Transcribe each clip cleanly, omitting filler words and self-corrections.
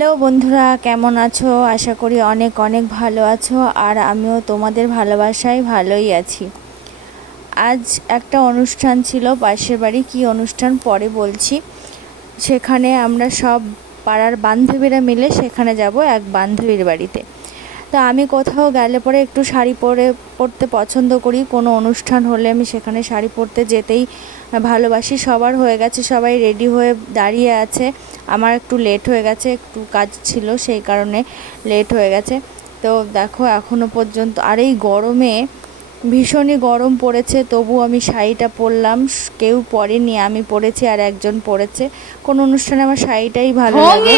Hello বন্ধুরা, কেমন আছো? আশা করি অনেক অনেক ভালো আছো। আর আমিও তোমাদের ভালোবাসায় ভালোই আছি। আজ একটা অনুষ্ঠান ছিল পাশের বাড়ি, কী অনুষ্ঠান পরে বলছি। সেখানে আমরা সব পাড়ার বান্ধবীরা মিলে সেখানে যাব এক বান্ধবীর বাড়িতে। তো আমি কোথাও গেলে পরে একটু শাড়ি পরতে পছন্দ করি। কোনো অনুষ্ঠান হলে আমি সেখানে শাড়ি পরতে যেতেই ভালোবাসি। সবার হয়ে গেছে, সবাই রেডি হয়ে দাঁড়িয়ে আছে। আমার একটু লেট হয়ে গেছে, একটু কাজ ছিল সেই কারণে লেট হয়ে গেছে। তো দেখো এখনও পর্যন্ত, আর এই গরমে ভীষণই গরম পড়েছে, তবু আমি শাড়িটা পরলাম। কেউ পরেনি, আমি পরেছি আর একজন পরেছে। কোন অনুষ্ঠানে আমার শাড়িটাই ভালো লাগে।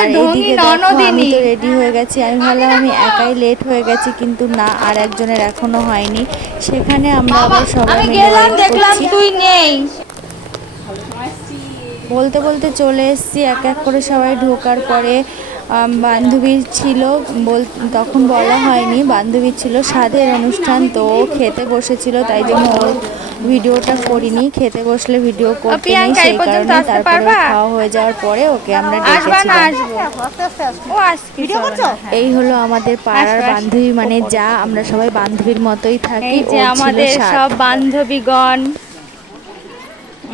আর এইদিকে দেখো আমি তো রেডি হয়ে গেছি। আমি ভাবলাম আমি একাই লেট হয়ে গেছি, কিন্তু না, আর একজনের এখনো হয়নি। সেখানে আমরা আবার সবাই মিলে ওয়েট করছি। তুই নেই বলতে বলতে চলে এসেছি। এক এক করে সবাই ঢোকার পরে বান্ধবী ছিল, তখন বলা হয়নি, বান্ধবী ছিল। স্বাদের অনুষ্ঠান, তো খেতে বসেছিল, তাই জন্য ওর ভিডিওটা করিনি। খেতে বসলে ভিডিও করতে নেই, সেই কারণে। তারপরে খাওয়া হয়ে যাওয়ার পরে ওকে আমরা ডেকেছিলাম। এই হলো আমাদের পাড়ার বান্ধবী, মানে যা আমরা সবাই বান্ধবীর মতোই থাকি। এই যে আমাদের সব বান্ধবীগণ,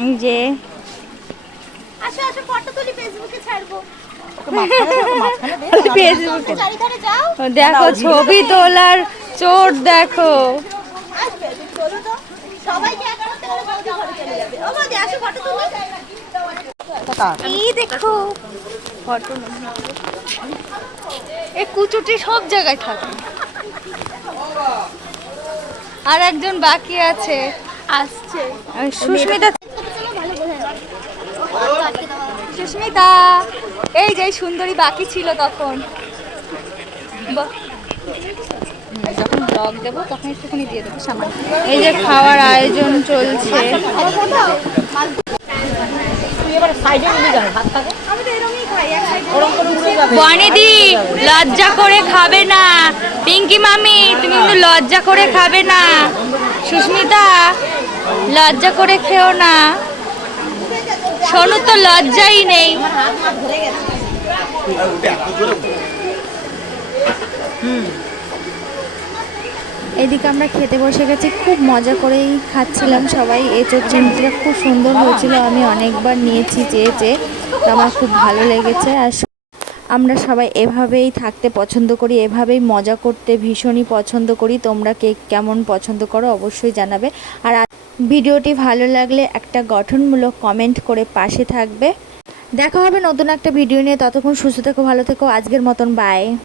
এই যে আসো আসো ফটো তুলি, ফেসবুকে ছাড়বো। ফেসবুকে চারিধারে যাও, দেখো ছবি তোলার চোর দেখো। আসবে চলো তো, সবাইকে একা করতে গেলে বৌদি ঘরে চলে যাবে। ও বৌদি আসো ফটো তুলি। এই দেখো ফটো, এই কুচুটি সব জায়গায় থাকে। আর একজন বাকি আছে, আসছে সুস্মিতা। সুস্মিতা, এই যে সুন্দরী বাকি ছিল তখন। যখন ব্লগ দেবো তখন একটুখানি দিয়ে দেবো সামান্য। এই যে খাওয়ার আয়োজন চলছে। বনিদি লজ্জা করে খাবে না, পিঙ্কি মামি তুমি কিন্তু লজ্জা করে খাবে না, সুস্মিতা লজ্জা করে খেও না, সোনু তো লজ্জাই নেই। এদিকে আমরা খেতে বসে গেছি, খুব মজা করেই খাচ্ছিলাম সবাই। এঁচোড় চিংড়িটা খুব সুন্দর হয়েছিল, আমি অনেকবার নিয়েছি চেয়ে চেয়ে, তো আমার খুব ভালো লেগেছে। আর আমরা সবাই এভাবেই থাকতে পছন্দ করি, এভাবেই মজা করতে ভীষণই পছন্দ করি। তোমরা কে কেমন পছন্দ করো অবশ্যই জানাবে। আর ভিডিওটি ভালো লাগলে একটা গঠনমূলক কমেন্ট করে পাশে থাকবে। দেখা হবে নতুন একটা ভিডিও নিয়ে। ততক্ষণ সুস্থ থেকো, ভালো থেকো। আজকের মতন বাই।